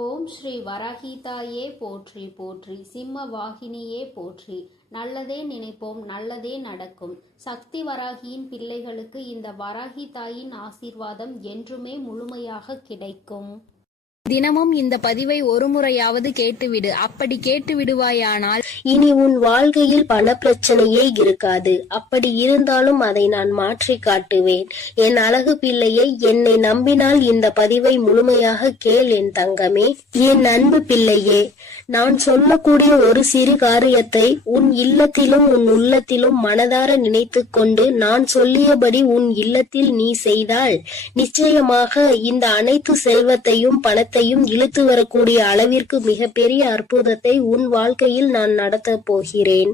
ஓம் ஸ்ரீ வராகிதாயே போற்றி போற்றி, சிம்ம வாகினியே போற்றி. நல்லதே நினைப்போம், நல்லதே நடக்கும். சக்தி வராகியின் பிள்ளைகளுக்கு இந்த வராகி தாயின் ஆசீர்வாதம் என்றுமே முழுமையாக கிடைக்கும். தினமும் இந்த பதிவை ஒரு முறையாவது கேட்டுவிடு. அப்படி கேட்டு விடுவாயானால் இனி உன் வாழ்க்கையில் பண பிரச்சனையே இருக்காது. அப்படி இருந்தாலும் அதை நான் மாற்றி காட்டுவேன். என் அழகு பிள்ளையை, என்னை நம்பினால் இந்த பதிவை முழுமையாக கேள் என் தங்கமே. என் அன்பு பிள்ளையே, நான் சொல்லக்கூடிய ஒரு சிறு காரியத்தை உன் இல்லத்திலும் உன் உள்ளத்திலும் மனதார நினைத்து கொண்டு நான் சொல்லியபடி உன் இல்லத்தில் நீ செய்தால் நிச்சயமாக இந்த அனைத்து செல்வத்தையும் பணத்தையும் இழுத்து வரக்கூடிய அளவிற்கு மிகப்பெரிய அற்புதத்தை உன் வாழ்க்கையில் நான் நடத்த போகிறேன்.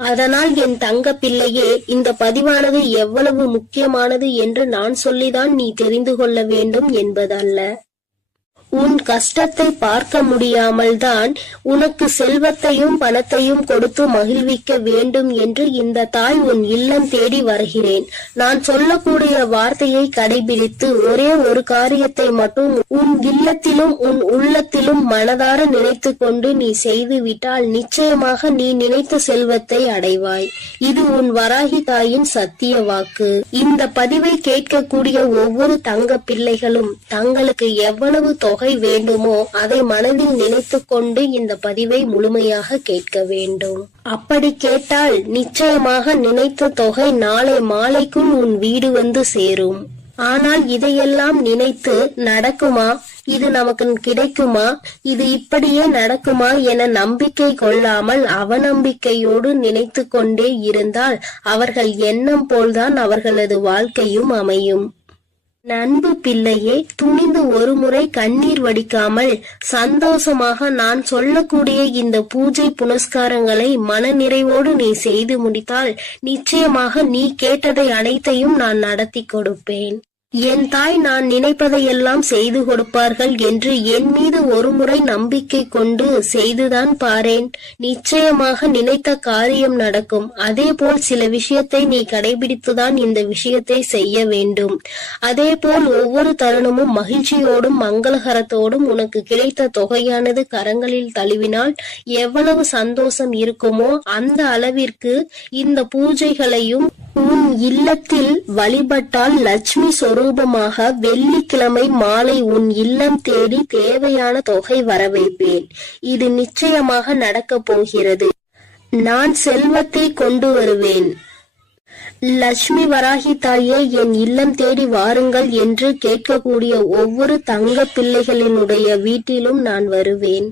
அதனால் என் தங்க பிள்ளையே, இந்த பதிவானது எவ்வளவு முக்கியமானது என்று நான் சொல்லிதான் நீ தெரிந்து கொள்ள வேண்டும் என்பதல்ல. உன் கஷ்டத்தை பார்க்க முடியாமல் தான் உனக்கு செல்வத்தையும் பணத்தையும் கொடுத்து மகிழ்விக்க வேண்டும் என்று இந்த தாய் உன் இல்லம் தேடி வருகிறேன். நான் சொல்லக்கூடிய வார்த்தையை கடைபிடித்து ஒரே ஒரு காரியத்தை மட்டும் உன் இல்லத்திலும் உன் உள்ளத்திலும் மனதார நினைத்து கொண்டு நீ செய்து விட்டால் நிச்சயமாக நீ நினைத்த செல்வத்தை அடைவாய். இது உன் வராகி தாயின் சத்திய வாக்கு. இந்த பதிவை கேட்கக்கூடிய ஒவ்வொரு தங்க பிள்ளைகளும் தங்களுக்கு எவ்வளவு தொகை வேண்டுமோ அதை மனதில் நினைத்து கொண்டு இந்த பதிவை முழுமையாக கேட்க வேண்டும். அப்படி கேட்டால் நிச்சயமாக நினைத்த தொகை நாளை மாலைக்குள் உன் வீடு வந்து சேரும். ஆனால் இதையெல்லாம் நினைத்து நடக்குமா, இது நமக்கு கிடைக்குமா, இது இப்படியே நடக்குமா என நம்பிக்கை கொள்ளாமல் அவநம்பிக்கையோடு நினைத்து கொண்டே இருந்தால் அவர்கள் எண்ணம் போல்தான் அவர்களது வாழ்க்கையும் அமையும். நண்பு பிள்ளையே, துணிந்து ஒரு முறை கண்ணீர் வடிக்காமல் சந்தோஷமாக நான் சொல்லக்கூடிய இந்த பூஜை புனஸ்காரங்களை மன நிறைவோடு நீ செய்து முடித்தால் நிச்சயமாக நீ கேட்டதை அனைத்தையும் நான் நடத்தி கொடுப்பேன். என் தாய் நான் நினைப்பதையெல்லாம் செய்து கொடுப்பார்கள் என்று என் மீது ஒரு முறை நம்பிக்கை கொண்டு செய்துதான் பாரேன். நிச்சயமாக நினைத்த காரியம் நடக்கும். அதே போல் சில விஷயத்தை நீ கடைபிடித்துதான் இந்த விஷயத்தை செய்ய வேண்டும். அதே போல் ஒவ்வொரு தருணமும் மகிழ்ச்சியோடும் மங்களகரத்தோடும் உனக்கு கிடைத்த தொகையானது கரங்களில் தழுவினால் எவ்வளவு சந்தோஷம் இருக்குமோ அந்த அளவிற்கு இந்த பூஜைகளையும் உன் இல்லத்தில் வழிபட்டால் லட்சுமி சொரூபமாக வெள்ளிக்கிழமை மாலை உன் இல்லம் தேடி தேவையான தொகை வர வைப்பேன். இது நிச்சயமாக நடக்கப் போகிறது. நான் செல்வத்தை கொண்டு வருவேன். லட்சுமி வராகி தாயே, என் இல்லம் தேடி வாருங்கள் என்று கேட்கக்கூடிய ஒவ்வொரு தங்க பிள்ளைகளினுடைய வீட்டிலும் நான் வருவேன்.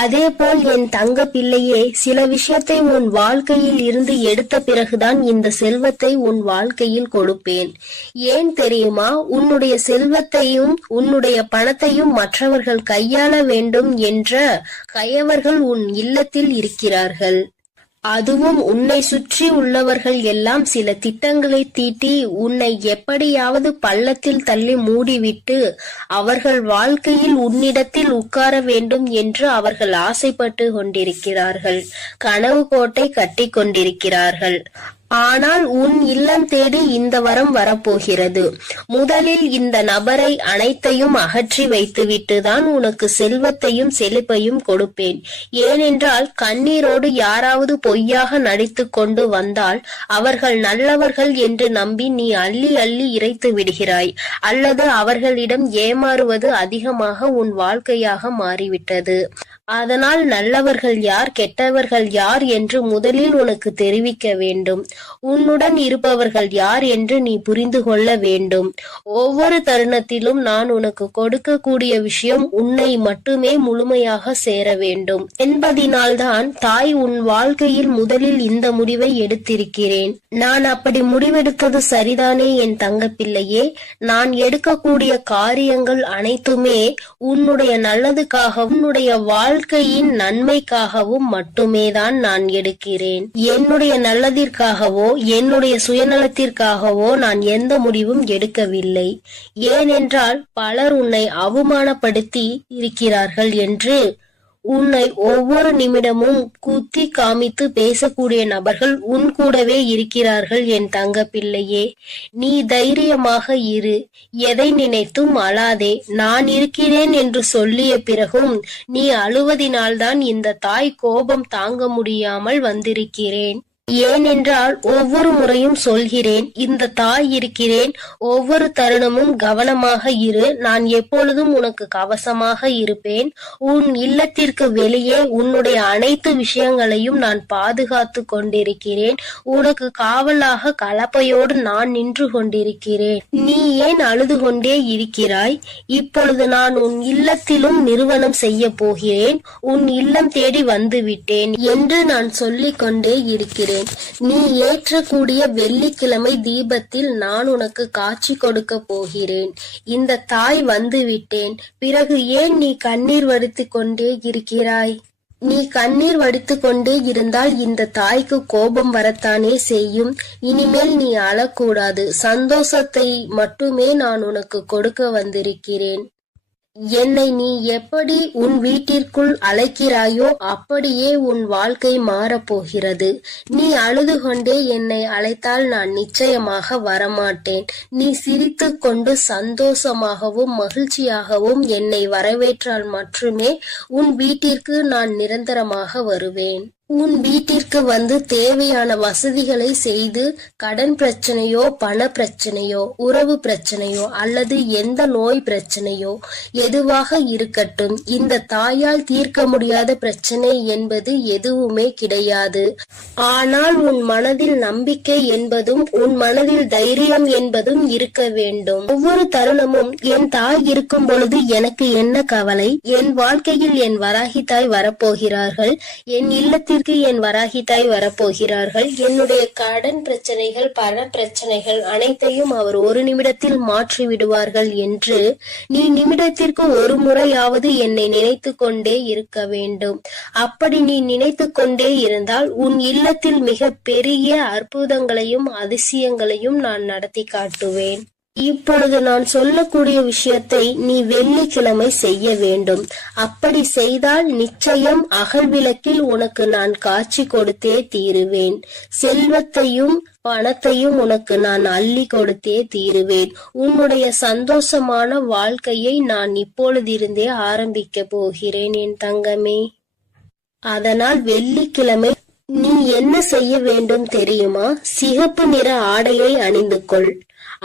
அதே போல் என் தங்க பிள்ளையே, சில விஷயத்தை உன் வாழ்க்கையில் இருந்து எடுத்த பிறகுதான் இந்த செல்வத்தை உன் வாழ்க்கையில் கொடுப்பேன். ஏன் தெரியுமா? உன்னுடைய செல்வத்தையும் உன்னுடைய பணத்தையும் மற்றவர்கள் கையாள வேண்டும் என்ற கயவர்கள் உன் இல்லத்தில் இருக்கிறார்கள். அதுவும் உன்னை சுற்றி உள்ளவர்கள் எல்லாம் சில திட்டங்களை தீட்டி உன்னை எப்படியாவது பள்ளத்தில் தள்ளி மூடிவிட்டு அவர்கள் வாழ்க்கையில் உன்னிடத்தில் உட்கார வேண்டும் என்று அவர்கள் ஆசைப்பட்டு கொண்டிருக்கிறார்கள். கனவு கோட்டை கட்டி கொண்டிருக்கிறார்கள். ஆனால் உன் இல்லம் தேடி இந்த வரம் வரப்போகிறது. முதலில் இந்த நபரை அனைத்தையும் அகற்றி வைத்துவிட்டுதான் உனக்கு செல்வத்தையும் செழிப்பையும் கொடுப்பேன். ஏனென்றால் கண்ணீரோடு யாராவது பொய்யாக நடித்து கொண்டு வந்தால் அவர்கள் நல்லவர்கள் என்று நம்பி நீ அள்ளி அள்ளி இறைத்து விடுகிறாய். அல்லது அவர்களிடம் ஏமாறுவது அதிகமாக உன் வாழ்க்கையாக மாறிவிட்டது. அதனால் நல்லவர்கள் யார் கெட்டவர்கள் யார் என்று முதலில் உனக்கு தெரிவிக்க வேண்டும். உன்னுடன் இருப்பவர்கள் யார் என்று நீ புரிந்து கொள்ள வேண்டும். ஒவ்வொரு தருணத்திலும் நான் உனக்கு கொடுக்கக்கூடிய விஷயம் உன்னை மட்டுமே முழுமையாக சேர வேண்டும் என்பதினால்தான் தாய் உன் வாழ்க்கையில் முதலில் இந்த முடிவை எடுத்திருக்கிறேன். நான் அப்படி முடிவெடுத்தது சரிதானே என் தங்க பிள்ளையே? நான் எடுக்கக்கூடிய காரியங்கள் அனைத்துமே உன்னுடைய நல்லதுக்காகவும் உன்னுடைய வாழ்க்கையின் நன்மைக்காகவும் மட்டுமே தான் நான் எடுக்கிறேன். என்னுடைய நல்லதிற்காகவோ என்னுடைய சுயநலத்திற்காகவோ நான் எந்த முடிவும் எடுக்கவில்லை. ஏனென்றால் பலர் உன்னை அவமானப்படுத்தி இருக்கிறார்கள் என்று உன்னை ஒவ்வொரு நிமிடமும் குத்தி காமித்து பேசக்கூடிய நபர்கள் உன் கூடவே இருக்கிறார்கள் என் தங்க பிள்ளையே. நீ தைரியமாக இரு, எதை நினைத்தும் அழாதே. நான் இருக்கிறேன் என்று சொல்லிய பிறகும் நீ அழுவதினால்தான் இந்த தாய் கோபம் தாங்க முடியாமல் வந்திருக்கிறேன். ஏனென்றால் ஒவ்வொரு முறையும் சொல்கிறேன், இந்த தாய் இருக்கிறேன், ஒவ்வொரு தருணமும் கவனமாக இரு, நான் எப்பொழுதும் உனக்கு கவசமாக இருப்பேன். உன் இல்லத்திற்கு வெளியே உன்னுடைய அனைத்து விஷயங்களையும் நான் பாதுகாத்து கொண்டிருக்கிறேன். உனக்கு காவலாக கலப்பையோடு நான் நின்று கொண்டிருக்கிறேன். நீ ஏன் அழுது கொண்டே இருக்கிறாய்? இப்பொழுது நான் உன் இல்லத்திலும் நிறுவனம் செய்ய போகிறேன். உன் இல்லம் தேடி வந்து விட்டேன் என்று நான் சொல்லிக் கொண்டே இருக்கிறேன். நீ ஏற்றக்கூடிய வெள்ளிக்கிழமை தீபத்தில் நான் உனக்கு காட்சி கொடுக்க போகிறேன். இந்த தாய் வந்து விட்டேன். பிறகு ஏன் நீ கண்ணீர் வடித்துக் கொண்டே இருக்கிறாய்? நீ கண்ணீர் வடித்துக் கொண்டே இருந்தால் இந்த தாய்க்கு கோபம் வரத்தானே செய்யும். இனிமேல் நீ அழக்கூடாது. சந்தோஷத்தை மட்டுமே நான் உனக்கு கொடுக்க வந்திருக்கிறேன். என்னை நீ எப்படி உன் வீட்டிற்குள் அழைக்கிறாயோ அப்படியே உன் வாழ்க்கை மாறப்போகிறது. நீ அழுது கொண்டே என்னை அழைத்தால் நான் நிச்சயமாக வரமாட்டேன். நீ சிரித்து கொண்டு சந்தோஷமாகவும் மகிழ்ச்சியாகவும் என்னை வரவேற்றால் மட்டுமே உன் வீட்டிற்கு நான் நிரந்தரமாக வருவேன். உன் வீட்டிற்கு வந்து தேவையான வசதிகளை செய்து கடன் பிரச்சனையோ, பண பிரச்சனையோ, உறவு பிரச்சனையோ அல்லது எந்த நோய் பிரச்சனையோ எதுவாக இருக்கட்டும், இந்த தாயால் தீர்க்க முடியாத பிரச்சனை என்பது எதுவுமே கிடையாது. ஆனால் உன் மனதில் நம்பிக்கை என்பதும் உன் மனதில் தைரியம் என்பதும் இருக்க வேண்டும். ஒவ்வொரு தருணமும் என் தாய் இருக்கும் பொழுது எனக்கு என்ன கவலை? என் வாழ்க்கையில் என் வராகி தாய் வரப்போகிறார்கள். என் இல்லத்தில் என் வராகி தாய் வரப்போகிறார்கள். என்னுடைய கடன் பிரச்சனைகள், பண பிரச்சனைகள் அனைத்தையும் அவர் ஒரு நிமிடத்தில் மாற்றி விடுவார்கள் என்று நீ நிமிடத்திற்கு ஒரு முறையாவது என்னை நினைத்து கொண்டே இருக்க வேண்டும். அப்படி நீ நினைத்து கொண்டே இருந்தால் உன் இல்லத்தில் மிக பெரிய அற்புதங்களையும் அதிசயங்களையும் நான் நடத்தி காட்டுவேன். இப்பொழுது நான் சொல்லக்கூடிய விஷயத்தை நீ வெள்ளிக்கிழமை செய்ய வேண்டும். அப்படி செய்தால் நிச்சயம் அகல் விளக்கில் உனக்கு நான் காட்சி கொடுத்தே தீருவேன். செல்வத்தையும் பணத்தையும் உனக்கு நான் அள்ளி கொடுத்தே தீருவேன். உன்னுடைய சந்தோஷமான வாழ்க்கையை நான் இப்பொழுதிருந்தே ஆரம்பிக்க போகிறேன் என் தங்கமே. அதனால் வெள்ளிக்கிழமை நீ என்ன செய்ய வேண்டும் தெரியுமா? சிகப்பு நிற ஆடையை அணிந்து கொள்.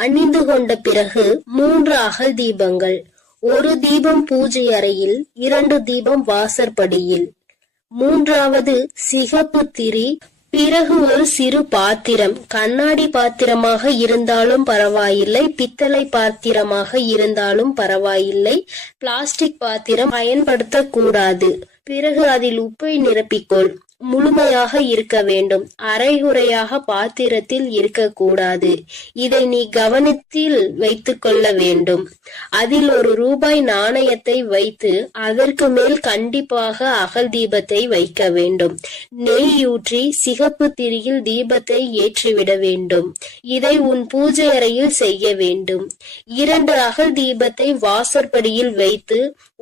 அணிந்து கொண்ட பிறகு 3 அகல் தீபங்கள், 1 தீபம் பூஜை அறையில், 2 தீபம் வாசற்படியில், 3வது சிகப்பு திரி. பிறகு ஒரு சிறு பாத்திரம், கண்ணாடி பாத்திரமாக இருந்தாலும் பரவாயில்லை, பித்தளை பாத்திரமாக இருந்தாலும் பரவாயில்லை, பிளாஸ்டிக் பாத்திரம் பயன்படுத்த கூடாது. பிறகு அதில் உப்பை நிரப்பிக்கொள். முழுமையாக இருக்க வேண்டும். அரைகுறையாக பாத்திரத்தில் இருக்கக்கூடாது. இதை நீ கவனத்தில் வைத்துக் கொள்ள வேண்டும். அதில் ₹1 நாணயத்தை வைத்து அதற்கு மேல் கண்டிப்பாக அகல் தீபத்தை வைக்க வேண்டும். நெய் ஊற்றி சிகப்பு திரியில் தீபத்தை ஏற்றிவிட வேண்டும். இதை உன் பூஜை அறையில் செய்ய வேண்டும். 2 அகல் தீபத்தை வாசற்படியில் வைத்து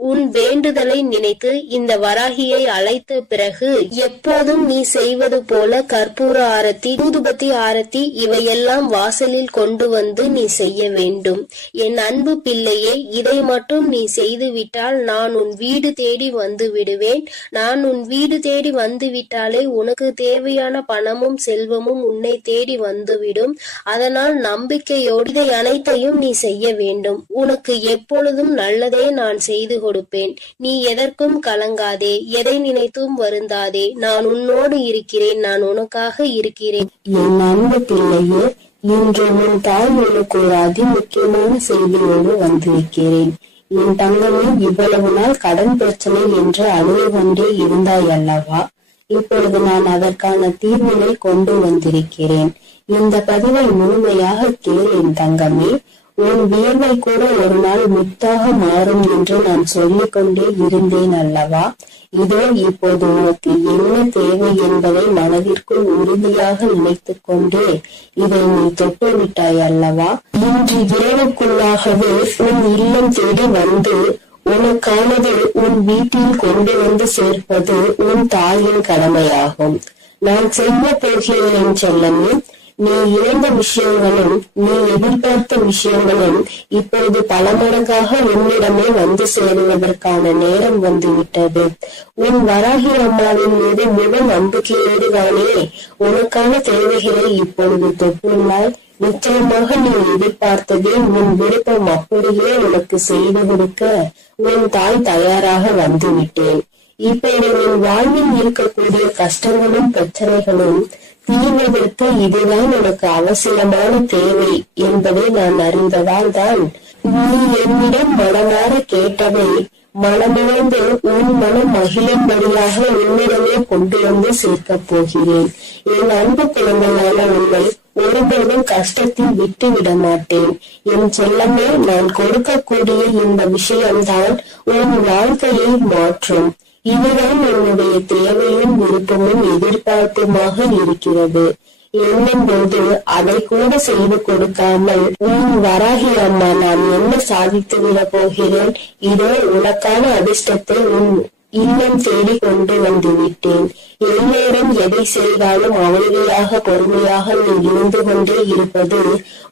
உன் வேண்டுதலை நினைத்து இந்த வராகியை அழைத்த பிறகு எப்போதும் நீ செய்வது போல கற்பூர ஆரத்தி, ஊதுபத்தி ஆரத்தி இவையெல்லாம் வாசலில் கொண்டு வந்து நீ செய்ய வேண்டும். என் அன்பு பிள்ளையே, இதை மட்டும் நீ செய்து விட்டால் நான் உன் வீடு தேடி வந்து விடுவேன். நான் உன் வீடு தேடி வந்து விட்டாலே உனக்கு தேவையான பணமும் செல்வமும் உன்னை தேடி வந்துவிடும். அதனால் நம்பிக்கையோடு இதை அனைத்தையும் நீ செய்ய வேண்டும். உனக்கு எப்பொழுதும் நல்லதே நான் செய்து கொடுப்பேன். நீ எதற்கும் கலங்காதே, எதை நினைத்தும் வருந்தாதே. நான் உன்னோடு இருக்கிறேன், நான் உனக்காக இருக்கிறேன். என் அன்பு பிள்ளையே, இன்று உன் தாய் உனக்கு ஒரு அதி முக்கியமான செய்தியோடு வந்திருக்கிறேன். என் தங்கமே, இவ்வளவு நாள் கடன் பிரச்சனை என்று அழுது கொண்டே இருந்தாய் அல்லவா? இப்பொழுது நான் அதற்கான தீர்வினை கொண்டு வந்திருக்கிறேன். இந்த பதிவை முழுமையாக கேள் என் தங்கமே. உன் வியர்வை கூட ஒரு நாள் முத்தாக மாறும் என்று நான் சொல்லிக் கொண்டே இருந்தேன் அல்லவா? இதோ இப்போது உனக்கு என்ன தேவை என்பதை மனதிற்குள் உறுதியாக நினைத்து கொண்டே இதை நீ தொட்டுவிட்டாய் அல்லவா? இன்று இரவுக்குள்ளாகவே உன் இல்லம் தேடி வந்து உனக்கானது உன் வீட்டில் கொண்டு வந்து சேர்ப்பது உன் தாயின் கடமையாகும். நான் செய்ய போகிறேன் செல்லமே. நீ இழந்த விஷயங்களும் நீ எதிர்பார்த்த விஷயங்களும் இப்பொழுது பல மடங்காக உன்னிடமே வந்து சேருவதற்கான நேரம் வந்துவிட்டது. உன் வராகி அம்மாவின் மீது முழு நம்பிக்கையோடுதானே உனக்கான தேவைகளை இப்பொழுது தொட்டுள்ளாய். நிச்சயமாக நீ எதிர்பார்த்ததே உன் விருப்பம் அப்படியே உனக்கு செய்து கொடுக்க உன் தாய் தயாராக வந்துவிட்டேன். இப்போது உன் வாழ்வில் இருக்கக்கூடிய கஷ்டங்களும் பிரச்சனைகளும் தீர்வதற்கு இதுதான் உனக்கு அவசியமான தேவை என்பதை நான் அறிந்ததால் தான் நீ என்னிடம் மனமாற கேட்டதை மனமிழந்து உன் மனம் மகிழும்படியாக உன்னிடமே கொண்டு வந்து சேர்க்கப் போகிறேன். என் அன்பு குழந்தையான உன்னை ஒருபோதும் கஷ்டத்தில் விட்டு விட மாட்டேன். என் செல்லமே, நான் கொடுக்கக்கூடிய இந்த விஷயம்தான் உன் வாழ்க்கையை மாற்றும். இதுதான் என்னுடைய தேவையும் விருப்பமும் எதிர்பார்ப்புமாக இருக்கிறது என்னும் போது அதை கூட செய்து கொடுக்காமல் உன் வராகி அம்மா நான் என்ன சாதித்து விட போகிறேன். இதோ உனக்கான அதிர்ஷ்டத்தை உன் இல்லம் தேடி கொண்டு வந்து விட்டேன். எல்லோரும் எதை செய்தாலும் அமைதியாக பொறுமையாக நீ இருந்து கொண்டே இருப்பது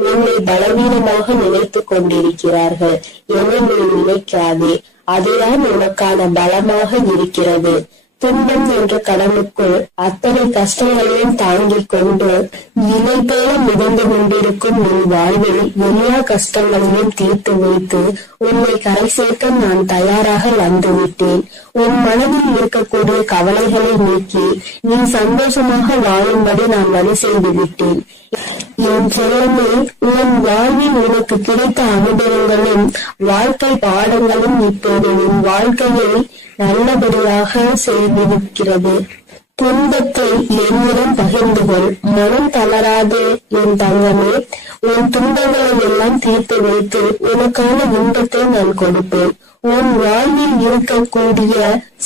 உன்னை பலவீனமாக நினைத்து கொண்டிருக்கிறார்கள் என நீ நினைக்காதே. அதுதான் உனக்கான பலமாக இருக்கிறது. துன்பம் என்ற கடலுக்குள் அத்தனை கஷ்டங்களையும் தாங்கிக் கொண்டு இலை போல மிதந்து கொண்டிருக்கும் உன் வாழ்வில் எல்லா கஷ்டங்களையும் தீர்த்து வைத்து உன்னை கரை சேர்க்க நான் தயாராக வந்துவிட்டேன். உன் மனதில் இருக்கக்கூடிய கவலைகளை நீக்கி நீ சந்தோஷமாக வாழும்படி நான் வழி செய்து விட்டேன். என் செல்லமே, உன் வாழ்வில் உனக்கு கிடைத்த அனுபவங்களும் வாழ்க்கை பாடங்களும் இப்போது உன் வாழ்க்கையை நல்லபடியாக செய்திருக்கிறது. துன்பத்தை என்னிடம் பகிர்ந்து கொள். மனம் தளராதே என் தங்கமே. உன் துன்பங்களை எல்லாம் தீர்த்து வைத்து உனக்கான இன்பத்தை நான் கொடுப்பேன். உன் வாழ்வில் இருக்கக்கூடிய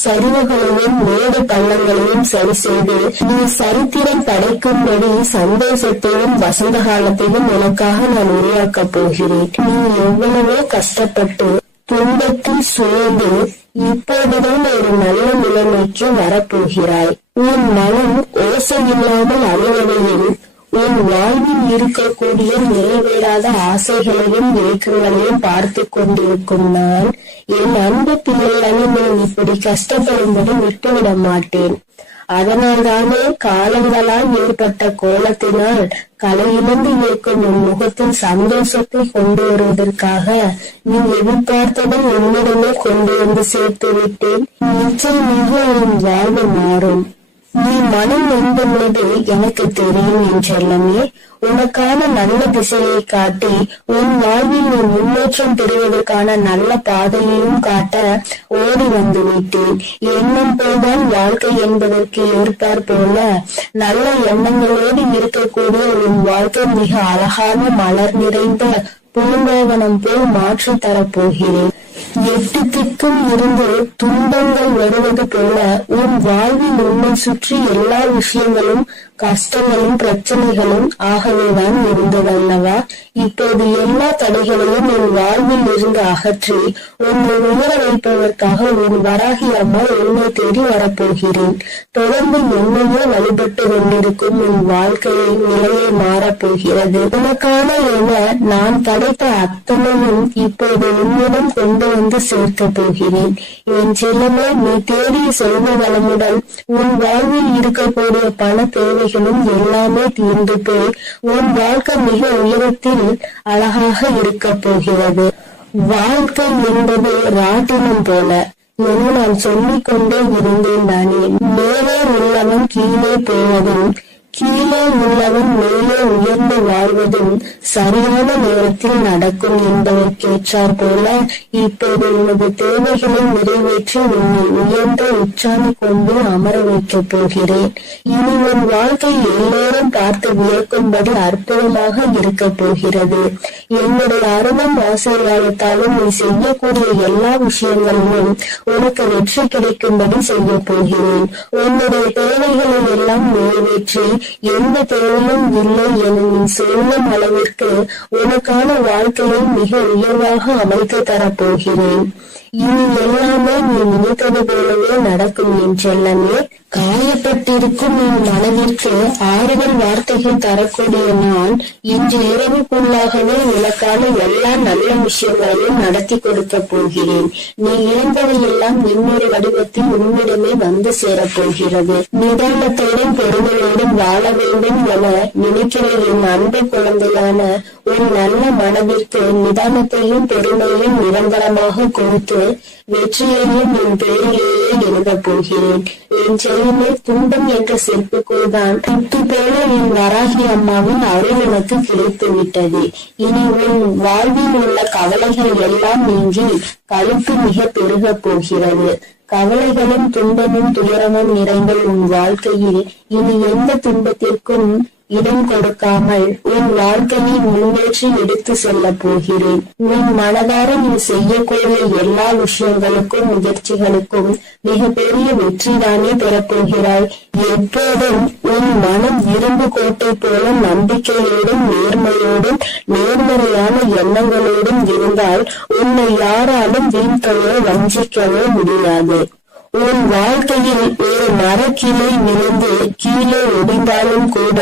சரிவுகளையும் மேடு பள்ளங்களையும் சரி செய்து நீ சரித்திரம் படைக்கும்படி சந்தோஷத்தையும் வசந்த காலத்தையும் உனக்காக நான் உருவாக்கப் போகிறேன். நீ எவ்வளவோ கஷ்டப்பட்டு துன்பத்தில் சூழ்ந்து இப்போதுதான் ஒரு நல்ல நிலைமைக்கு வரப்போகிறாய். உன் மனம் ஓசை இல்லாமல் அழுவதையும் உன் வாழ்வில் இருக்கக்கூடிய நிறைவேறாத ஆசைகளையும் ஏக்கங்களையும் பார்த்து கொண்டிருக்கும் நான் என் அன்பு பிள்ளையான நான் இப்படி கஷ்டப்படும்படி விட்டுவிட மாட்டேன். அதனால்தானே காலங்களால் ஏற்பட்ட கோலத்தினால் கலையிலிருந்து இருக்கும் உன் முகத்தில் சந்தோஷத்தை கொண்டு வருவதற்காக நீ எதிர்பார்த்ததை உன்னிடமே கொண்டு வந்து சேர்த்து விட்டேன். நிச்சயமாக உன் வாழ்வு மாறும். நீ மனம் நம்புவது எனக்கு தெரியும் என் செல்லமே. உனக்கான நல்ல திசையை காட்டி உன் வாழ்வில் நீ முன்னேற்றம் பெறுவதற்கான நல்ல பாதையையும் காட்ட ஓடி வந்து விட்டேன். எண்ணம் போல்தான் வாழ்க்கை என்பதற்கு ஏற்பார் போல நல்ல எண்ணங்களோடு இருக்கக்கூடிய உன் வாழ்க்கை மிக அழகான மலர் நிறைந்த பூங்காவனம் போல் மாற்றி தரப்போகிறேன். எட்டு திக்கும் இருந்து துன்பங்கள் வருவது போல உன் வாழ்வில் உன்னை சுற்றி எல்லா விஷயங்களும் கஷ்டங்களும் பிரச்சனைகளும் ஆகவேதான் இருந்ததல்லவா? இப்போது எல்லா தடைகளையும் உன் வாழ்வில் இருந்து அகற்றி உன்னை உணர வைப்பதற்காக உன் வராகி அம்மா உன்னை தேடி வரப்போகிறேன். தொடர்ந்து என்னையே வழிபட்டு கொண்டிருக்கும் உன் வாழ்க்கையை நிலையை மாறப்போகிறது. உனக்கான என நான் படைத்த அத்தனையும் இப்போது உன்னிடம் கொண்டு வந்து சேர்க்க போகிறேன். என் செல்லமே, நீ தேடிய செல்வ வளமுடன் உன் வாழ்வில் இருக்கக்கூடிய பண தேவைகளும் எல்லாமே தீர்ந்து போய் உன் வாழ்க்கை மிக உயரத்தில் அழகாக இருக்க போகிறது. வாழ்க்கை என்பது ராட்டினம் போல என நான் சொல்லிக் கொண்டே இருந்தேன் தானே. மேலே உள்ளவன் கீழே போவதும் கீழே உள்ளவன் மேலே உயர்ந்து வாழ்வதும் சரியான நேரத்தில் நடக்கும் என்பதற்கேற்றார் போல இப்போது உனது தேவைகளை நிறைவேற்றி உன்னை உயர்ந்த உச்சாணி கொண்டு அமர வைக்கப் போகிறேன். இனி உன் வாழ்க்கை எல்லோரும் பார்த்து வியக்கும்படி அற்புதமாக இருக்க போகிறது. என்னுடைய அருளும் ஆசீர்வாதத்தாலும் நீ செய்யக்கூடிய எல்லா விஷயங்களிலும் உனக்கு வெற்றி கிடைக்கும்படி செய்ய போகிறேன். உன்னுடைய தேவைகளை எல்லாம் நிறைவேற்றி எந்த தேவையும் இல்லை என நீ சொல்லும் அளவிற்கு உனக்கான வாழ்க்கையை மிக உயர்வாக அமைத்து தரப்போகிறேன். இனி எல்லாமே நீ நினைத்தது போலவே நடக்கும் என் செல்லமே. காயப்பட்டிருக்கும் என் மனதிற்கு ஆறுதல் வார்த்தைகள் தரக்கூடிய நான் இன்று இரவுக்குள்ளாகவே உனக்கான எல்லா நல்ல விஷயங்களையும் நடத்தி கொடுக்க போகிறேன். நீ இழந்ததையெல்லாம் இன்னொரு வடிவத்தில் உன்னிடமே வந்து சேரப்போகிறது. நிதானத்தோடும் பொறுமையோடும் வாழ வேண்டும் என நினைக்கிற என் அன்பு குழந்தையான ஒரு நல்ல மனதிற்கு நிதானத்தையும் பொறுமையும் நிரந்தரமாக கொடுத்து வெற்றியையும் என் பேரிலேயே எழுதப் போகிறேன். என் செல்லமே, துன்பம் என்ற செருப்புக்குள்தான் துட்டு போல என் வராகி அம்மாவின் அருள் எனக்கு கிடைத்து விட்டது. இனி உன் வாழ்வில் உள்ள கவலைகள் எல்லாம் நீங்கி களிப்பு மிக பெருக போகிறது. கவலைகளும் துன்பமும் துயரமும் நிறைந்த உன் வாழ்க்கையில் இனி எந்த துன்பத்திற்கும் இடம் கொடுக்காமல் உன் வாழ்க்கையை முன்னேற்றி எடுத்து செல்ல போகிறேன். உன் மனதார நீ செய்யக்கூடிய எல்லா விஷயங்களுக்கும் முயற்சிகளுக்கும் மிகப்பெரிய வெற்றிதானே பெறப்போகிறாய். எப்போதும் உன் மனம் இரும்பு கோட்டை போல நம்பிக்கையோடும் நேர்மையோடும் நேர்மறையான எண்ணங்களோடும் இருந்தால் உன்னை யாராலும் வீழ்த்தவோ வஞ்சிக்கவோ முடியாது. உன் வாழ்க்கையில் ஒரு மரக்கிளை விழுந்து கீழே ஒடிந்தாலும் கூட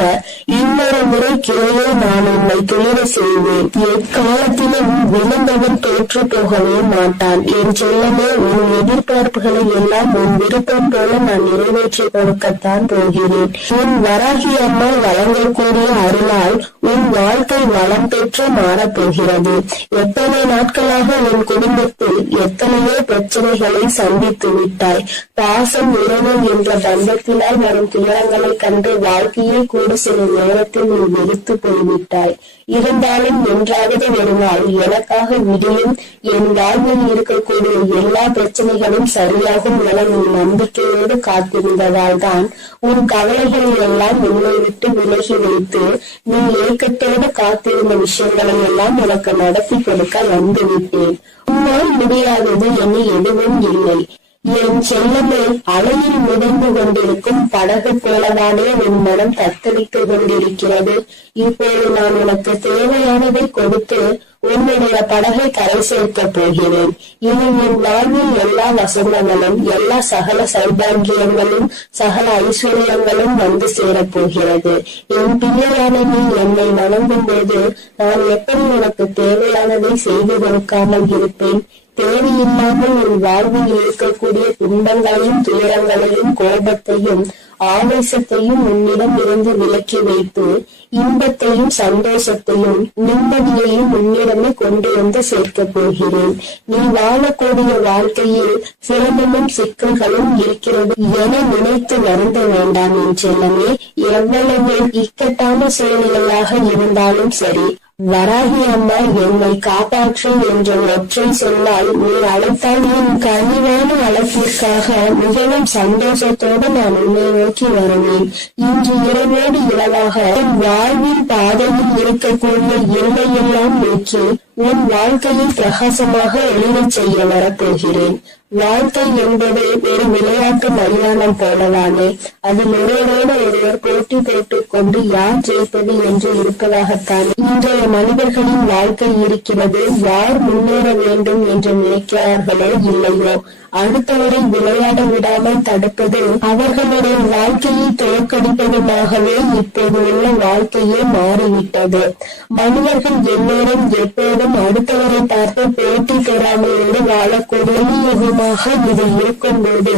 இன்னொரு முறை கிளையை நான் உன்னை துளிர செய்வேன். எக்காலத்திலும் விழுந்தவன் தோற்று போகவே மாட்டான். என் செல்லமே, உன் எதிர்பார்ப்புகளை எல்லாம் உன் விருப்பம் போல நான் நிறைவேற்றி கொடுக்கத்தான் போகிறேன். உன் வராகி அம்மா வழங்கக்கூடிய அருளால் உன் வாழ்க்கை வளம் பெற்று மாறப்போகிறது. எத்தனை நாட்களாக உன் குடும்பத்தில் எத்தனையோ பிரச்சனைகளை சந்தித்து விட்டாய். பாசம் உறவு என்ற பந்தத்தினால் வரும் துயரங்களை கண்டு வாழ்க்கையை கூட சில நேரத்தில் நீ வெறுத்து போய்விட்டாய். இருந்தாலும் என்றாவது வருவாள், எனக்காக விடியும், என் வாழ்வில் இருக்கக்கூடிய எல்லா பிரச்சனைகளும் சரியாகும் என நீ நம்பிக்கையோடு காத்திருந்ததால் தான் உன் கவலைகளை எல்லாம் உன்னை விட்டு விலகி வைத்து நீ ஏக்கத்தோடு காத்திருந்த விஷயங்களை எல்லாம் உனக்கு நடத்தி கொடுக்க வந்துவிட்டேன். உன்னால் முடியாதது என எதுவும் இல்லை. என் செல்லமே, அலையில் மிதந்து கொண்டிருக்கும் படகு போலதானே உன் மனம் தத்தளித்து கொண்டிருக்கிறது. இப்போது நான் உனக்கு தேவையானதை கொடுத்து உன்னுடைய படகை கரை சேர்க்க போகிறேன். இனி என் வாழ்வில் எல்லா வசந்தங்களும் எல்லா சகல சௌபாகியங்களும் சகல ஐஸ்வர்யங்களும் வந்து சேரப்போகிறது. என் பிள்ளையான நீ என்னை வணங்கும் போது நான் எப்படி உனக்கு தேவையானதை செய்து கொடுக்காமல் இருப்பேன்? தேவையில்லாமல் உன் வாழ்வில் இருக்கக்கூடிய துன்பங்களையும் துயரங்களையும் கோபத்தையும் ஆவேசத்தையும் உன்னிடம் இருந்து விலக்கி வைத்து இன்பத்தையும் சந்தோஷத்தையும் நிம்மதியையும் உன்னிடமே கொண்டு வந்து சேர்க்க போகிறேன். நீ வாழக்கூடிய வாழ்க்கையில் சிரமமும் சிக்கல்களும் இருக்கிறது என நினைத்து வருந்த வேண்டாம் என் செல்லமே. எவ்வளவு இக்கட்டான சூழ்நிலையாக இருந்தாலும் சரி, வராகி அம்மா என்னை காப்பாற்று என்ற ஒற்றை சொன்னால் நீ அழைத்தால் என் கனிவான அழைப்பிற்காக மிகவும் சந்தோஷத்தோடு நான் உன்னை நோக்கி வருவேன். இன்று இரவோடு இரவாக உன் வாழ்வின் பாதையில் இருக்கக்கூடிய எல்லையெல்லாம் நோக்கி உன் வாழ்க்கையை பிரகாசமாக எழிலச் செய்ய வரப்போகிறேன். வாழ்க்கை என்பது ஒரு விளையாட்டு மைதானம் போலவானே. அதில் ஒருவரோடு ஒருவர் போட்டி போட்டுக் கொண்டு யார் ஜெயிப்பது என்று இருப்பதாகத்தான் இன்றைய மனிதர்களின் வாழ்க்கை இருக்கிறது. யார் முன்னேற வேண்டும் என்று நினைக்கிறார்களோ இல்லையோ, அடுத்தவரை விளையாட விடாமல் தடுப்பது அவர்களுடைய வாழ்க்கையை தோற்கடிப்பதுமாகவே இப்போது உள்ள வாழ்க்கையே மாறிவிட்டது. மனிதர்கள் எல்லோரும் எப்போதும் அடுத்தவரை பார்த்து போட்டி பெறாமலோடு வாழக்கூடிய யுகமாக இது இருக்கும்போது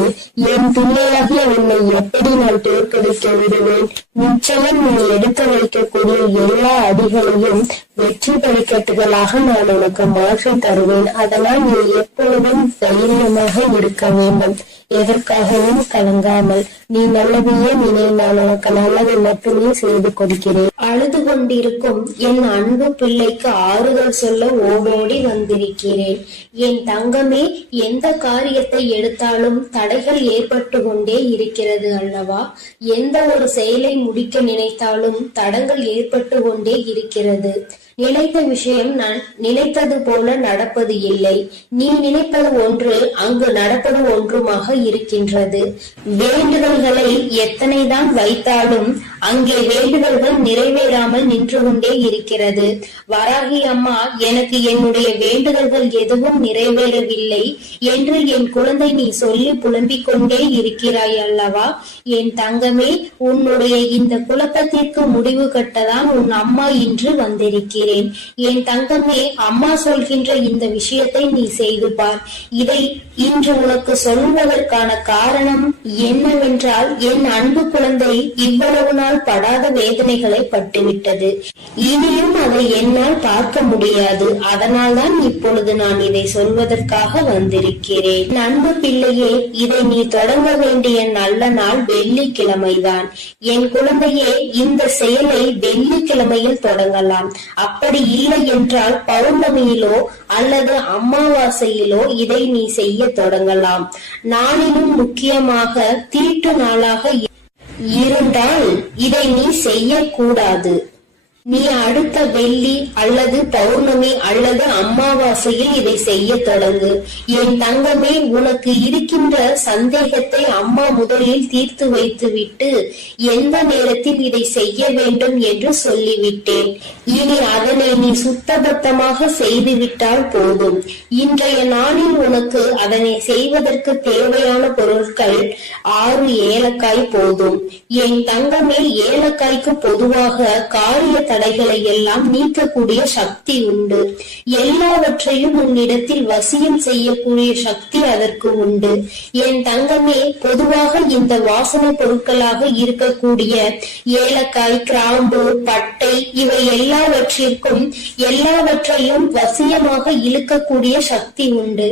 என் பிள்ளையாகிய உன்னை எப்படி நான் தோற்கடிக்க விடுவேன்? நிச்சயம் நீ எடுத்து வைக்கக்கூடிய எல்லா அடிகளையும் வெற்றி படிக்கட்டுகளாக நான் உனக்கு மாற்றி தருவேன். அதனால் நீ எப்பொழுதும் தைரியமாக இருக்க வேண்டும். எதற்காகவும் கலங்காமல் நீ நல்லதையே நினை. நான் உனக்கு நல்லதை மட்டுமே செய்து கொடுக்கிறேன். அழுது கொண்டிருக்கும் என் அன்பு பிள்ளைக்கு ஆறுதல் சொல்ல ஓடோடி வந்திருக்கிறேன். என் தங்கமே, எந்த காரியத்தை எடுத்தாலும் தடைகள் ஏற்பட்டு கொண்டே இருக்கிறது அல்லவா? எந்த ஒரு செயலை முடிக்க நினைத்தாலும் தடங்கள் ஏற்பட்டு கொண்டே இருக்கிறது. நினைத்த விஷயம் நான் நினைத்தது போல நடப்பது இல்லை. நீ நினைப்பது ஒன்று, அங்கு நடப்பது ஒன்றுமாக இருக்கின்றது. வேண்டுதல்களை எத்தனைதான் வைத்தாலும் அங்கே வேண்டுதல்கள் நிறைவேறாமல் நின்று கொண்டே இருக்கிறது. வராகி அம்மா, எனக்கு என்னுடைய வேண்டுதல்கள் எதுவும் நிறைவேறவில்லை என்று என் குழந்தை நீ சொல்லி புலம்பிக் கொண்டே இருக்கிறாய் அல்லவா? என் தங்கமே, உன்னுடைய இந்த குழப்பத்திற்கு முடிவு கட்டதான் உன் அம்மா இன்று வந்திருக்கிறேன். என் தங்கமே, அம்மா சொல்கின்ற இந்த விஷயத்தை நீ செய்து பார். இதை இன்று உனக்கு சொல்வதற்கான காரணம் என்னவென்றால், என் அன்பு குழந்தை இவ்வளவு நாள் படாத வேதனைகளை பட்டுவிட்டது. இனியும் அதை என்னால் பார்க்க முடியாது. அதனால் தான் இப்பொழுது நான் இதை சொல்வதற்காக வந்திருக்கிறேன். அன்பு பிள்ளையே, இதை நீ தொடங்க வேண்டிய நல்ல நாள் வெள்ளிக்கிழமைதான். என் குழந்தையே, இந்த செயலை வெள்ளிக்கிழமையில் தொடங்கலாம். அப்படி இல்லை என்றால் பௌர்ணமியிலோ அல்லது அமாவாசையிலோ இதை நீ செய்ய தொடங்கலாம். நாளிலும் முக்கியமாக தீட்டு நாளாக இருந்தால் இதை நீ செய்யக்கூடாது. நீ அடுத்த வெள்ளி அல்லது பௌர்ணமி அல்லது அமாவாசையில் இதை செய்ய தொடங்கு. என் தங்கமே, உனக்கு இருக்கின்ற சந்தேகத்தை அம்மா முதலில் தீர்த்து வைத்துவிட்டு எந்த நேரத்தில் இதை செய்ய வேண்டும் என்று சொல்லிவிட்டேன். இனி அதனை நீ சுத்தபத்தமாக செய்துவிட்டால் போதும். இன்றைய நாளில் உனக்கு அதனை செய்வதற்கு தேவையான பொருட்கள் 6 ஏலக்காய் போதும். என் தங்கமே, ஏலக்காய்க்கு பொதுவாக காரிய தடைகளை எல்லாம் நீக்கக்கூடிய சக்தி உண்டு. எல்லாவற்றையும் உன்னிடத்தில் வசியம் செய்யக்கூடிய சக்தி அதற்கு உண்டு. என் தங்கமே, பொதுவாக இந்த வாசனை பொருட்களாக இருக்கக்கூடிய ஏலக்காய், கிராம்பு, பட்டை இவை எல்லாவற்றையும் வசியமாக இழுக்கக்கூடிய சக்தி உண்டு.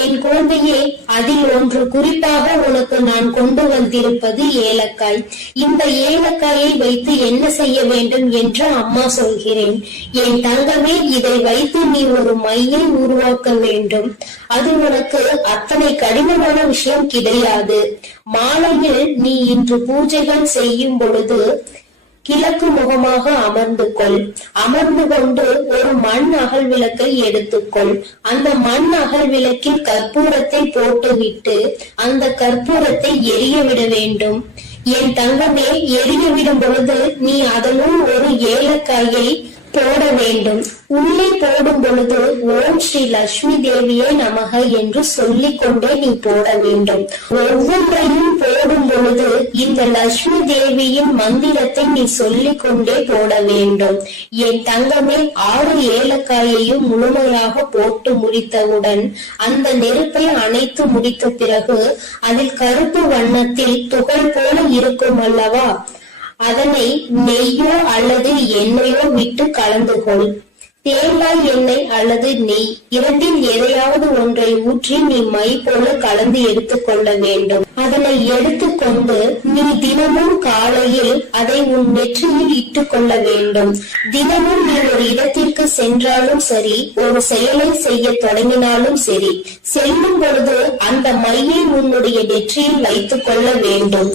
என் குழந்தையே, அதில் ஒன்று குறிப்பாக உனக்கு நான் கொண்டு வந்திருப்பது ஏலக்காய். இந்த ஏலக்காயை வைத்து என்ன செய்ய வேண்டும் என்று அம்மா சொல்கிறேன். என் தங்கமே, இதை வைத்து நீ ஒரு மையை உருவாக்க வேண்டும். அது உனக்கு அத்தனை கடினமான விஷயம் கிடையாது. மாலையில் நீ இன்று பூஜைகள் செய்யும் பொழுது கிழக்கு முகமாக அமர்ந்து கொண்டு ஒரு மண் அகல் விளக்கை எடுத்துக்கொள். அந்த மண் அகல் விளக்கில் கற்பூரத்தை போட்டுவிட்டு அந்த கற்பூரத்தை எரிய விட வேண்டும். என் தங்கமே, எரிய விடும் பொழுது நீ அதனுள் ஒரு ஏலக்காயை போட வேண்டும். உள்ளே போடும் பொழுது ஓம் ஸ்ரீ லட்சுமி தேவியே நமக என்று சொல்லிக் கொண்டே நீ போட வேண்டும். ஒவ்வொன்றையும் போடும் பொழுது இந்த லட்சுமி தேவியின் மந்திரத்தை நீ சொல்லிக் கொண்டே போட வேண்டும். என் தங்கமே, 6 ஏலக்காயையும் முழுமையாக போட்டு முடித்தவுடன் அந்த நெருப்பை அணைத்து முடித்த பிறகு அதில் கருப்பு வண்ணத்தில் துகள் போல இருக்கும் அல்லவா, அதனை நெய்யோ அல்லது எண்ணெயோ விட்டு கலந்து கொள். தேங்காய் எண்ணெய் அல்லது நெய் இரண்டில் எதையாவது ஒன்றை ஊற்றி நீ மை போல கலந்து எடுத்துக்கொள்ள வேண்டும். அதனை எடுத்துக்கொண்டு நீ தினமும் காலையில் அதை உன் நெற்றியில் இட்டுக் கொள்ள வேண்டும். தினமும் நீ ஒரு இடத்திற்கு சென்றாலும் சரி, ஒரு செயலை செய்ய தொடங்கினாலும் சரி, செல்லும் பொழுது அந்த மையை உன்னுடைய நெற்றியில் வைத்துக் கொள்ள வேண்டும்.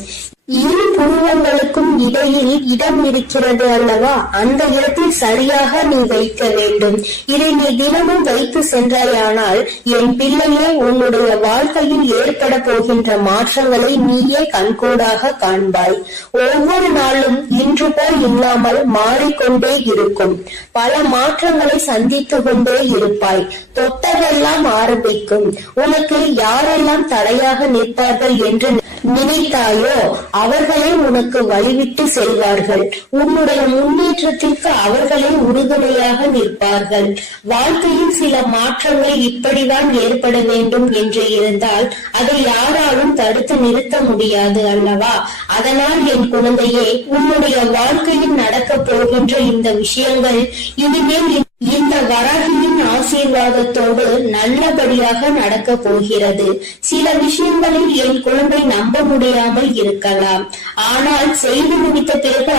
2 புருவங்களுக்கும் இடையில் இடம் இருக்கிறது அல்லவா, அந்த இடத்தில் சரியாக நீ வைக்க வேண்டும். இதை நீ தினமும் வைத்து சென்றாயானால் என் பிள்ளையே, உன்னுடைய வாழ்க்கையில் ஏற்பட போகின்ற மாற்றங்களை நீயே கண்கூடாக காண்பாய். ஒவ்வொரு நாளும் இன்று போல் இல்லாமல் மாறிக்கொண்டே இருக்கும். பல மாற்றங்களை சந்தித்து கொண்டே இருப்பாய். தொட்டதெல்லாம் ஆரம்பிக்கும். உனக்கு யாரெல்லாம் தடையாக நிற்பார்கள் என்று நினைத்தாயோ அவர்களே உனக்கு வழிவிட்டு செல்வார்கள். உன்னுடைய முன்னேற்றத்திற்கு அவர்களே உறுதுணையாக நிற்பார்கள். வாழ்க்கையில் சில மாற்றங்கள் இப்படிதான் ஏற்பட வேண்டும் என்று இருந்தால் அதை யாராலும் தடுத்து நிறுத்த முடியாது அல்லவா? அதனால் என் குழந்தையே, உன்னுடைய வாழ்க்கையில் நடக்க போகின்ற இந்த விஷயங்கள் இனிமேல் இந்த வராகியின் ஆசீர்வாதத்தோடு நல்லபடியாக நடக்க போகிறது. சில விஷயங்களில் என் குழந்தை நம்ப முடியாமல் இருக்கலாம். ஆனால் செய்து முடித்த பிறகு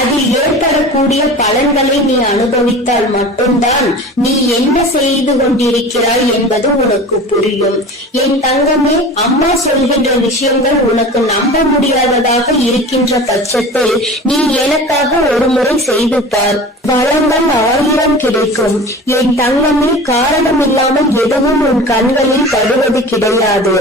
அதில் ஏற்படக்கூடிய பலன்களை நீ அனுபவித்தால் மட்டும்தான் நீ என்ன செய்து கொண்டிருக்கிறாய் என்பது உனக்கு புரியும். என் தங்கமே, அம்மா சொல்கின்ற விஷயங்கள் உனக்கு நம்ப முடியாததாக இருக்கின்ற பட்சத்தில் நீ எனக்காக ஒரு முறை செய்து பார். வளங்கள் 1000 கிடைக்கும். என் தங்கமே, காரணம் இல்லாமல் எதுவும் உன் கண்களில் படுவது கிடையாது.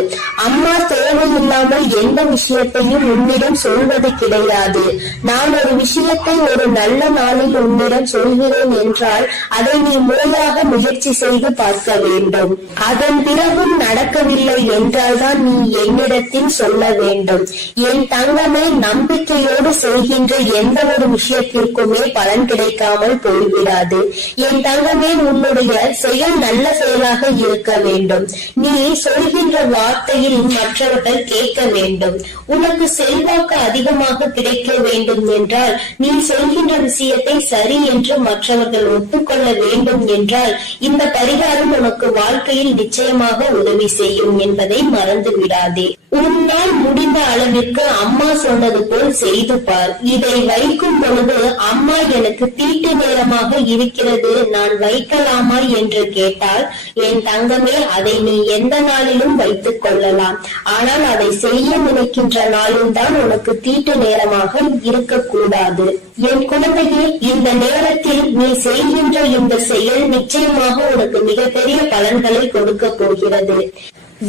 அம்மா தேவையில்லாமல் எந்த விஷயத்தையும் உன்னிடம் சொல்வது கிடையாது. நான் ஒரு விஷயத்தை ஒரு நல்ல நாளில் உன்னிடம் சொல்கிறேன் என்றால் அதை நீ முறையாக முயற்சி செய்து பார்க்க வேண்டும். அதன் பிறகும் நடக்கவில்லை என்றால் தான் நீ என்னிடத்தில் சொல்ல வேண்டும். என் தங்கமே, நம்பிக்கையோடு செய்கின்ற எந்த ஒரு விஷயத்திற்குமே பலன் கிடைக்காமல் போய்விடாது. என் தங்கமே, உன்னுடைய செயல் நல்ல செயலாக இருக்க வேண்டும். நீ சொல்கின்ற வார்த்தையில் மற்றவர்கள் கேட்க வேண்டும். உனக்கு செல்வாக்கு அதிகமாக கிடைக்க வேண்டும் என்றால் நீ சொல்கின்ற விஷயத்தை சரி என்று மற்றவர்கள் ஒப்புக்கொள்ள வேண்டும் என்றால் இந்த பரிகாரம் உனக்கு வாழ்க்கையில் நிச்சயமாக உதவி செய்யும் என்பதை மறந்து விடாதே. உன்னால் முடிந்த அளவிற்கு அம்மா சொன்னது போல் செய்து பார். இதை வைக்கும் பொழுது அம்மா எனக்கு தீட்டு நேரமாக இருக்கிறது, நான் வைக்கலாமா என்று கேட்டால், என் தங்கமே, அதை நீ எந்த நாளிலும் வைத்துக் கொள்ளலாம். ஆனால் அதை செய்ய நினைக்கின்ற நாளில் தான் உனக்கு தீட்டு நேரமாக இருக்கக்கூடாது. என் குழந்தையே, இந்த நேரத்தில் நீ செய்கின்ற இந்த செயல் நிச்சயமாக உனக்கு மிகப்பெரிய பலன்களை கொடுக்க போகிறது.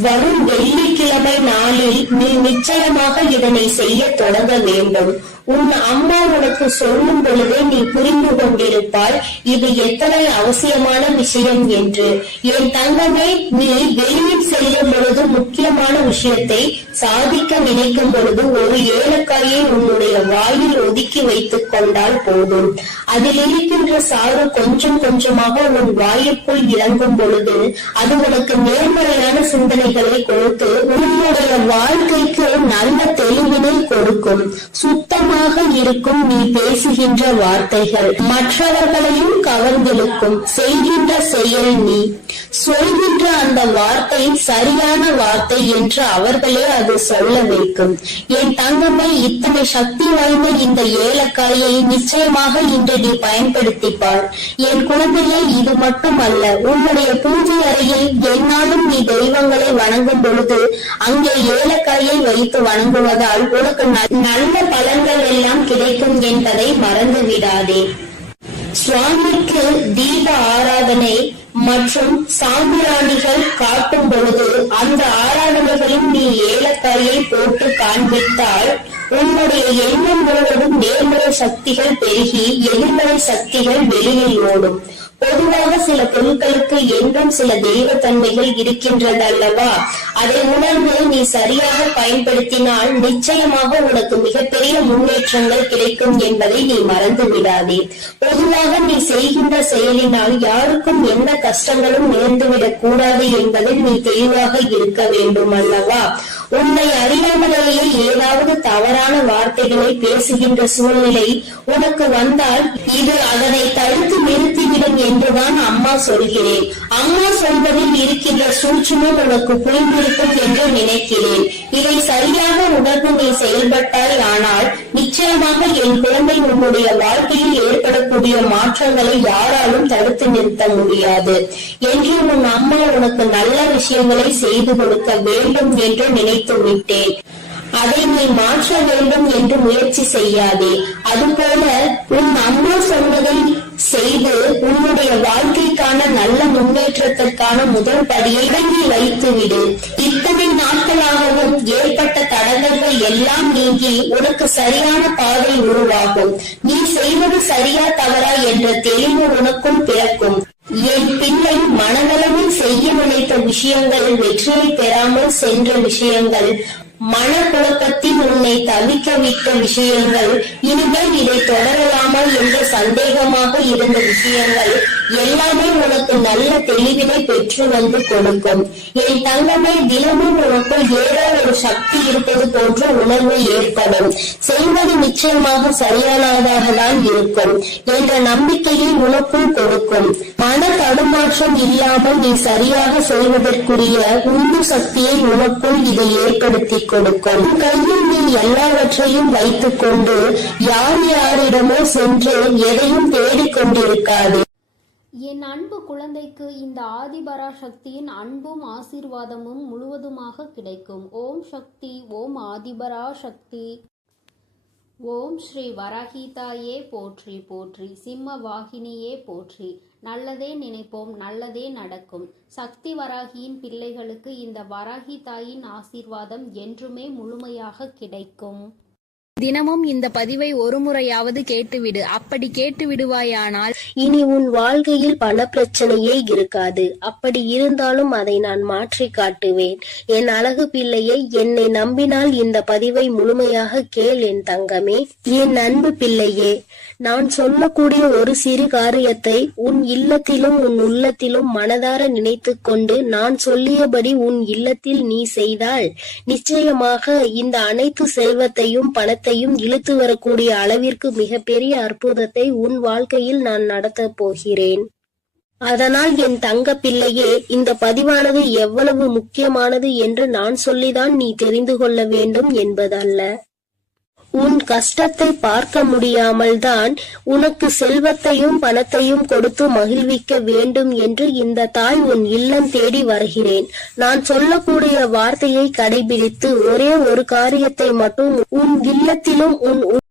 வரும் வெள்ளிக்கிழமை நாளில் நீ நிச்சயமாக இதனை செய்ய தொடங்க வேண்டும். உன் அம்மா உனக்கு சொல்லும் பொழுதே நீ புரிந்து கொண்டிருப்பாய் இது எத்தனை அவசியமான விஷயம் என்று. என் தங்கமே, நீ வெளியில் செல்லும் பொழுது முக்கியமான விஷயத்தை சாதிக்க நினைக்கும் பொழுது ஒரு ஏலக்காயை உன்னுடைய வாயில் ஒதுக்கி வைத்துக் கொண்டால் போதும். அதில் இருக்கின்ற சாறு கொஞ்சம் கொஞ்சமாக உன் வாயுக்குள் இறங்கும் பொழுது அது உனக்கு நேர்மறையான சிந்தனைகளை கொடுத்து உன்னுடைய வாழ்க்கைக்கு நல்ல தெளிவினை கொடுக்கும். சுத்தமாக இருக்கும் நீ பேசுகின்ற வார்த்தைகள் மற்றவர்களையும் கவர்ந்திருக்கும். செய்கின்ற செயல் நீ சொல்கின்ற அந்த வார்த்தை சரியான வார்த்தை என்று அவர்களே அது சொல்ல வைக்கும். என் தங்கமே, இத்தனை சக்தி வாய்ந்த இந்த ஏலக்காயை நிச்சயமாக இன்று நீ பயன்படுத்திப்பார். என் குழந்தையே, இது மட்டுமல்ல, உன்னுடைய பூஜை அறையில் எந்நாளும் நீ தெய்வங்களை வணங்கும் பொழுது அங்கே ஏலக்காயை வைத்து வணங்குவதால் உனக்கு நல்ல பலன்கள் எல்லாம் கிடைக்கும் என்பதை மறந்து விடாதே. சுவாமிக்கு தீப ஆராதனை மற்றும் சாம்பிராணிகள் காட்டும் பொழுது அந்த ஆராதனைகளும் நீ ஏலக்காயை போட்டு காண்பித்தால் உன்னுடைய எண்ணம் முழுவதும் நேர்மறை சக்திகள் பெருகி எதிர்மறை சக்திகள் வெளியில் ஓடும். பொதுவாக சில பொருட்களுக்கு என்றும் சில தெய்வ தன்மைகள் இருக்கின்றது அல்லவா? அதை உணர்ந்து நீ சரியாக பயன்படுத்தினால் நிச்சயமாக உனக்கு மிகப்பெரிய முன்னேற்றங்கள் கிடைக்கும் என்பதை நீ மறந்து விடாதே. பொதுவாக நீ செய்கின்ற செயலினால் யாருக்கும் எந்த கஷ்டங்களும் நேர்ந்துவிடக் கூடாது என்பதில் நீ தெளிவாக இருக்க வேண்டும் அல்லவா? உன்னை அறியாமலேயே ஏதாவது தவறான வார்த்தைகளை பேசுகின்ற சூழ்நிலை உனக்கு வந்தால் இது அதனை தடுத்து நிறுத்திவிடும் என்றுதான் அம்மா சொல்கிறேன். அம்மா சொல்வதில் இருக்கின்ற சூட்சுமம் உனக்கு புரிந்திருக்கும் என்று நினைக்கிறேன். இதை சரியாக உணர்ந்து நீ செயல்பட்டாய் ஆனால் நிச்சயமாக என் குழந்தை உன்னுடைய வாழ்க்கையில் ஏற்படக்கூடிய மாற்றங்களை யாராலும் தடுத்து நிறுத்த முடியாது என்று உன் அம்மா உனக்கு நல்ல விஷயங்களை செய்து கொடுக்க வேண்டும் என்று நினைத்து விட்டேன். அதை நீ மாற்ற வேண்டும் என்று முயற்சி செய்யாதே. அதுபோல உன் அம்மா சொன்னதை செய்து உன்னுடைய வாழ்க்கைக்கான நல்ல முன்னேற்றத்திற்கான முதல் படியை இறங்கி வைத்துவிடு. இத்தனை நாட்களாகவும் ஏற்பட்ட தடங்கல்கள் எல்லாம் நீங்கி உனக்கு சரியான பாதை உருவாகும். நீ செய்வது சரியா தவறா என்ற தெளிவு உனக்கும் பிறக்கும். என் பிள்ளை, மனதளவில் செய்ய நினைத்த விஷயங்கள் வெற்றியை பெறாமல் சென்ற விஷயங்கள், மனக்குழப்பத்தில் உன்னை தவிக்க விட்ட விஷயங்கள், இனிமேல் இதை தொடரலாமா என்ற சந்தேகமாக இருந்த விஷயங்கள் எல்லாமே உனக்கு நல்ல தெளிவினை பெற்று வந்து கொடுக்கும். என் தங்கமே, தினமும் உனக்குள் ஏதோ ஒரு சக்தி இருப்பது போன்ற உணர்வு ஏற்படும். செய்வது நிச்சயமாக சரியானதாக தான் இருக்கும் என்ற நம்பிக்கையை உனக்குள் கொடுக்கும். மன தடுமாற்றம் இல்லாமல் நீ சரியாக செய்வதற்குரிய உந்து சக்தியை உனக்குள் இது ஏற்படுத்தி கொடுக்கும். கையில் நீ எல்லாவற்றையும் வைத்துக் கொண்டு யார் யாரிடமோ சென்று எதையும் தேடிக்கொண்டிருக்காது. என் அன்பு குழந்தைக்கு இந்த ஆதிபராசக்தியின் அன்பும் ஆசீர்வாதமும் முழுவதுமாக கிடைக்கும். ஓம் சக்தி, ஓம் ஆதிபராசக்தி. ஓம் ஸ்ரீ வராகிதாயே போற்றி போற்றி, சிம்ம வாகினியே போற்றி. நல்லதே நினைப்போம், நல்லதே நடக்கும். சக்தி வராகியின் பிள்ளைகளுக்கு இந்த வராகி தாயின் ஆசீர்வாதம் என்றுமே முழுமையாக கிடைக்கும். தினமும் இந்த பதிவை ஒரு முறையாவது கேட்டுவிடு. அப்படி கேட்டு விடுவாயானால் இனி உன் வாழ்க்கையில் பண பிரச்சனையே இருக்காது. அப்படி இருந்தாலும் அதை நான் மாற்றி காட்டுவேன். என் அழகு பிள்ளையை, என்னை நம்பினால் இந்த பதிவை முழுமையாக கேள் என் தங்கமே. என் அன்பு பிள்ளையே, நான் சொல்லக்கூடிய ஒரு சிறு காரியத்தை உன் இல்லத்திலும் உன் உள்ளத்திலும் மனதார நினைத்து கொண்டு நான் சொல்லியபடி உன் இல்லத்தில் நீ செய்தால் நிச்சயமாக இந்த அனைத்து செல்வத்தையும் பணத்தையும் இழுத்து வரக்கூடிய அளவிற்கு மிகப்பெரிய அற்புதத்தை உன் வாழ்க்கையில் நான் நடத்த போகிறேன். அதனால் என் தங்க பிள்ளையே, இந்த பதிவானது எவ்வளவு முக்கியமானது என்று நான் சொல்லிதான் நீ தெரிந்து கொள்ள வேண்டும் என்பதல்ல. உன் கஷ்டத்தை பார்க்க முடியாமல் தான் உனக்கு செல்வத்தையும் பணத்தையும் கொடுத்து மகிழ்விக்க வேண்டும் என்று இந்த தாய் உன் இல்லம் தேடி வருகிறேன். நான் சொல்லக்கூடிய வார்த்தையை கடைபிடித்து ஒரே ஒரு காரியத்தை மட்டும் உன் இல்லத்திலும் உன்